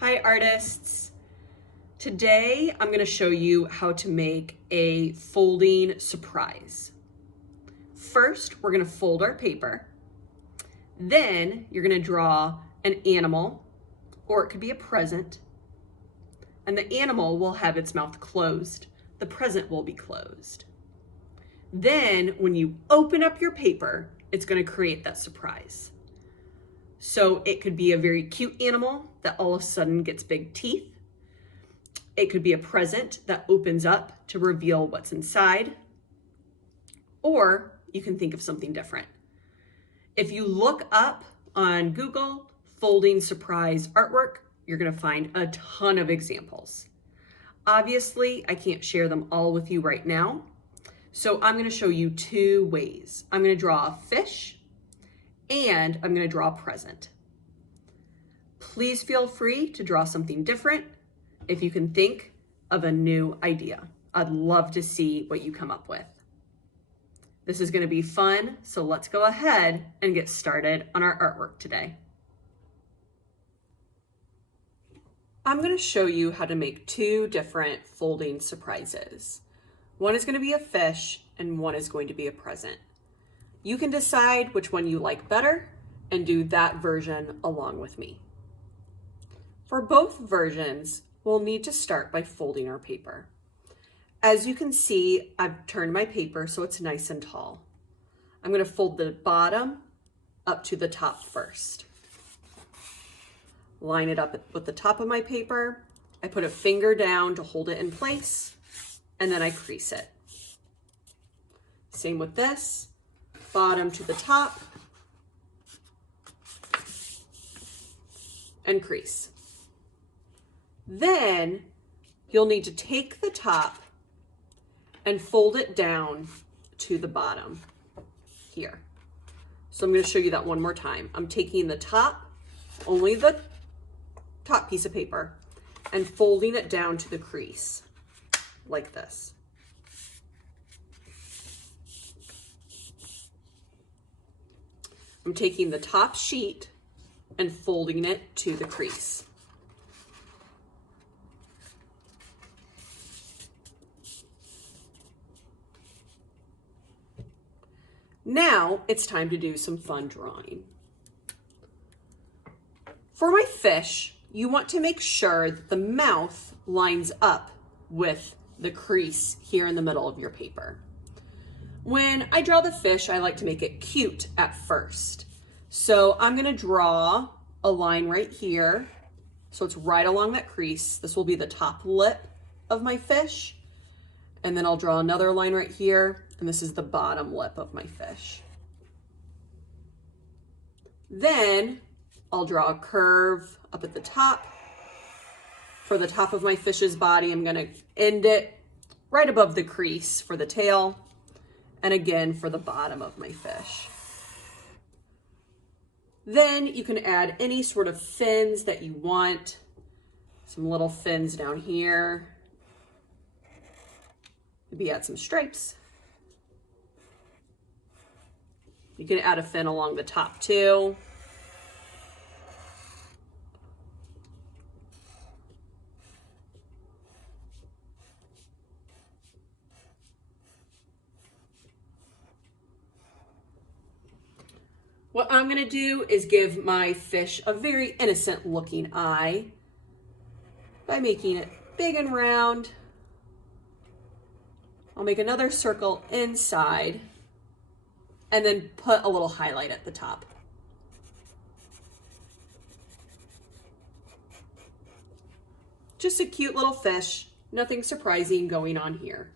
Hi artists! Today I'm going to show you how to make a folding surprise. First, we're going to fold our paper. Then you're going to draw an animal, or it could be a present. And the animal will have its mouth closed. The present will be closed. Then when you open up your paper, it's going to create that surprise. So it could be a very cute animal that all of a sudden gets big teeth. It could be a present that opens up to reveal what's inside. Or you can think of something different. If you look up on Google folding surprise artwork, you're going to find a ton of examples. Obviously, I can't share them all with you right now. So I'm going to show you two ways. I'm going to draw a fish and I'm going to draw a present. Please feel free to draw something different if you can think of a new idea. I'd love to see what you come up with. This is going to be fun, so let's go ahead and get started on our artwork today. I'm going to show you how to make two different folding surprises. One is going to be a fish and one is going to be a present. You can decide which one you like better and do that version along with me. For both versions, we'll need to start by folding our paper. As you can see, I've turned my paper so it's nice and tall. I'm going to fold the bottom up to the top first. Line it up with the top of my paper. I put a finger down to hold it in place, and then I crease it. Same with this, bottom to the top, and crease. Then you'll need to take the top and fold it down to the bottom here. So I'm going to show you that one more time. I'm taking the top, only the top piece of paper, and folding it down to the crease like this. I'm taking the top sheet and folding it to the crease. Now it's time to do some fun drawing. For my fish, you want to make sure that the mouth lines up with the crease here in the middle of your paper. When I draw the fish, I like to make it cute at first. So I'm going to draw a line right here. So it's right along that crease. This will be the top lip of my fish. And then I'll draw another line right here. And this is the bottom lip of my fish. Then I'll draw a curve up at the top. For the top of my fish's body, I'm going to end it right above the crease for the tail. And again for the bottom of my fish. Then you can add any sort of fins that you want. Some little fins down here. Maybe add some stripes. You can add a fin along the top too. What I'm going to do is give my fish a very innocent looking eye by making it big and round. I'll make another circle inside and then put a little highlight at the top. Just a cute little fish, nothing surprising going on here.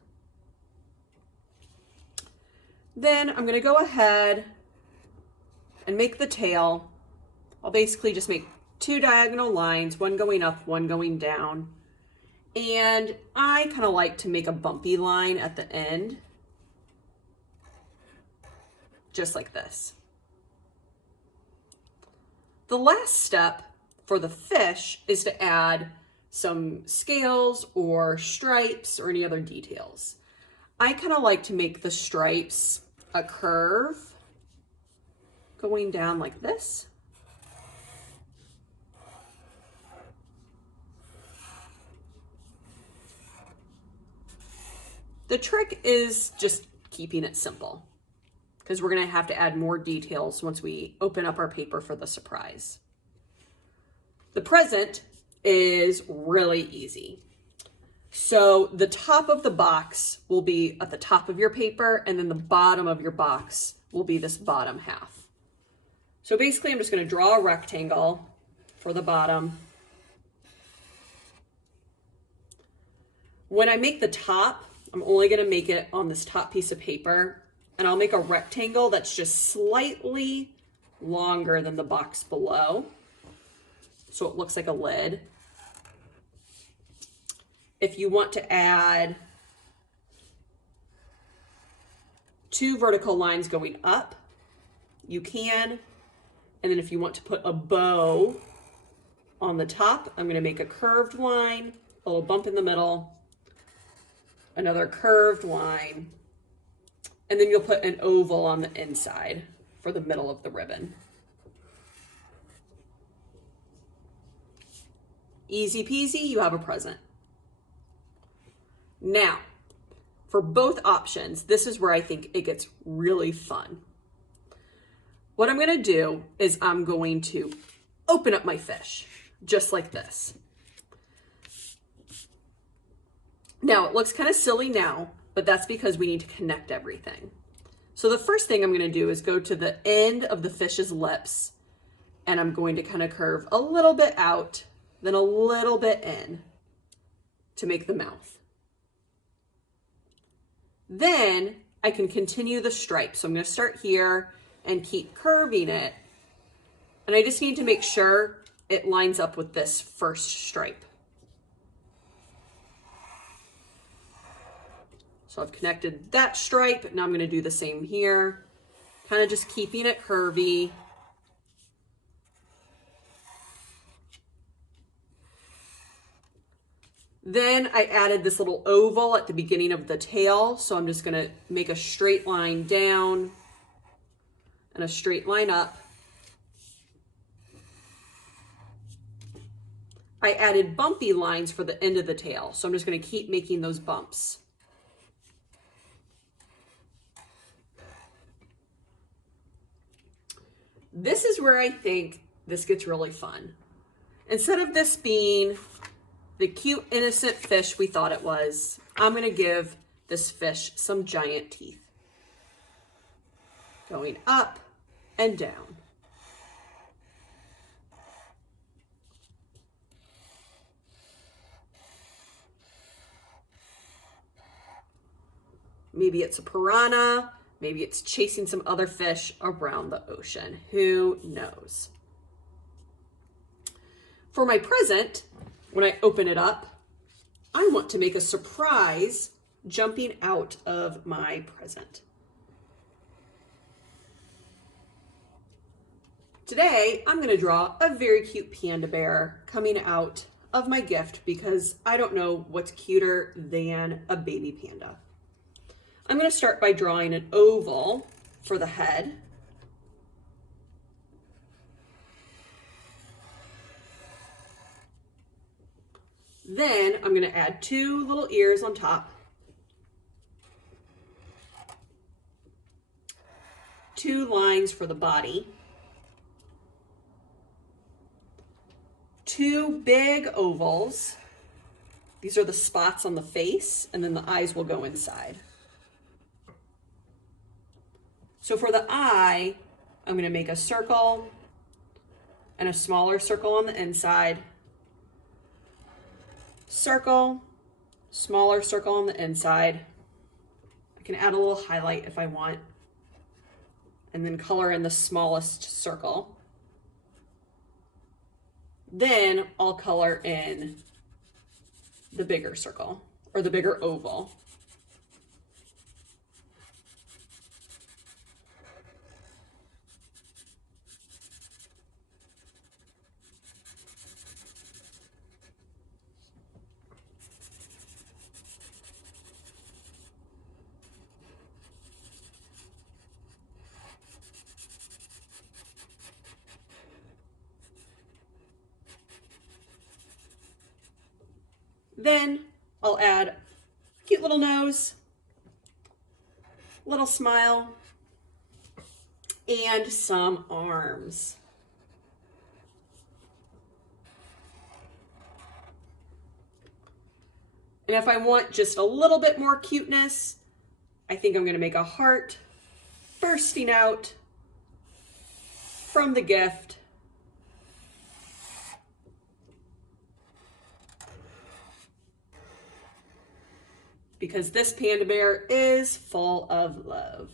Then I'm going to go ahead and make the tail. I'll basically just make two diagonal lines, one going up, one going down. And I kind of like to make a bumpy line at the end, just like this. The last step for the fish is to add some scales or stripes or any other details. I kind of like to make the stripes a curve going down like this. The trick is just keeping it simple, because we're going to have to add more details once we open up our paper for the surprise. The present is really easy. So the top of the box will be at the top of your paper, and then the bottom of your box will be this bottom half. So basically I'm just going to draw a rectangle for the bottom. When I make the top, I'm only going to make it on this top piece of paper, and I'll make a rectangle that's just slightly longer than the box below, so it looks like a lid. If you want to add 2 vertical lines going up, you can. And then if you want to put a bow on the top, I'm going to make a curved line, a little bump in the middle, another curved line, and then you'll put an oval on the inside for the middle of the ribbon. Easy peasy, you have a present. Now, for both options, this is where I think it gets really fun. What I'm going to do is I'm going to open up my fish, just like this. Now, it looks kind of silly now, but that's because we need to connect everything. So the first thing I'm going to do is go to the end of the fish's lips, and I'm going to kind of curve a little bit out, then a little bit in to make the mouth. Then I can continue the stripe. So I'm going to start here and keep curving it. And I just need to make sure it lines up with this first stripe. So I've connected that stripe. Now I'm going to do the same here. Kind of just keeping it curvy. Then I added this little oval at the beginning of the tail. So I'm just going to make a straight line down and a straight line up. I added bumpy lines for the end of the tail. So I'm just going to keep making those bumps. This is where I think this gets really fun. Instead of this being the cute, innocent fish we thought it was, I'm going to give this fish some giant teeth. Going up and down. Maybe it's a piranha, maybe it's chasing some other fish around the ocean. Who knows? For my present, when I open it up, I want to make a surprise jumping out of my present. Today, I'm going to draw a very cute panda bear coming out of my gift because I don't know what's cuter than a baby panda. I'm going to start by drawing an oval for the head. Then I'm going to add 2 little ears on top. 2 lines for the body. 2 big ovals. These are the spots on the face, and then the eyes will go inside. So for the eye, I'm going to make a circle and a smaller circle on the inside. Circle, smaller circle on the inside. I can add a little highlight if I want, and then color in the smallest circle. Then I'll color in the bigger circle, or the bigger oval. Then I'll add a cute little nose little smile, and some arms. And if I want just a little bit more cuteness, I think I'm going to make a heart bursting out from the gift. Because this panda bear is full of love.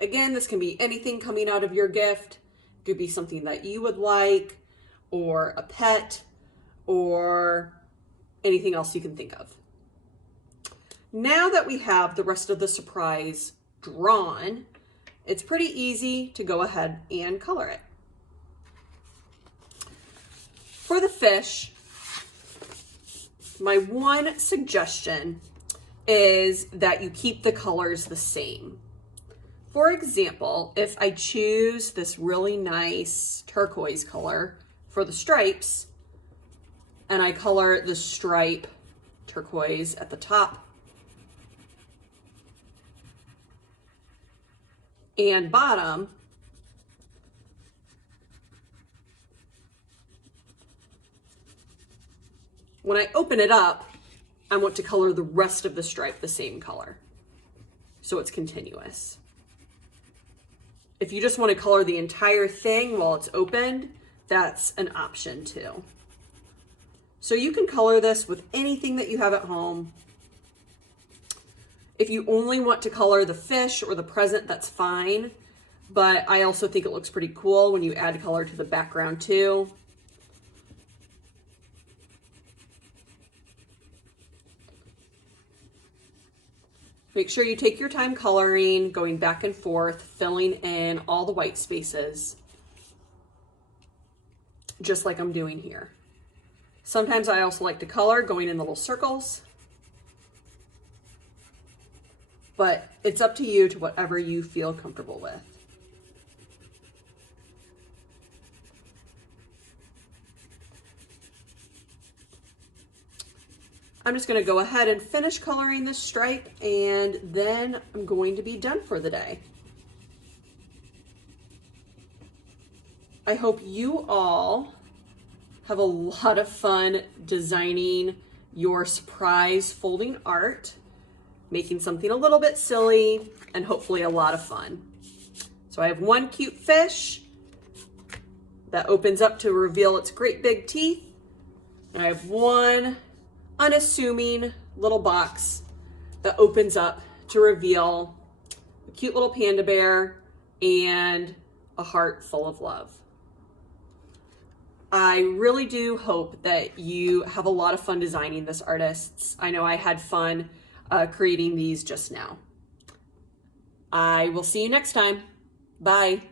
Again, this can be anything coming out of your gift. It could be something that you would like, or a pet, or anything else you can think of. Now that we have the rest of the surprise drawn, it's pretty easy to go ahead and color it. For the fish, my one suggestion is that you keep the colors the same. For example, if I choose this really nice turquoise color for the stripes, and I color the stripe turquoise at the top and bottom, when I open it up, I want to color the rest of the stripe the same color, so it's continuous. If you just want to color the entire thing while it's opened, that's an option too. So you can color this with anything that you have at home. If you only want to color the fish or the present, that's fine. But I also think it looks pretty cool when you add color to the background too. Make sure you take your time coloring, going back and forth, filling in all the white spaces, just like I'm doing here. Sometimes I also like to color going in little circles, but it's up to you to whatever you feel comfortable with. I'm just going to go ahead and finish coloring this stripe, and then I'm going to be done for the day. I hope you all have a lot of fun designing your surprise folding art, making something a little bit silly and hopefully a lot of fun. So I have one cute fish that opens up to reveal its great big teeth. And I have one unassuming little box that opens up to reveal a cute little panda bear and a heart full of love. I really do hope that you have a lot of fun designing this, artists. I know I had fun creating these just now. I will see you next time. Bye.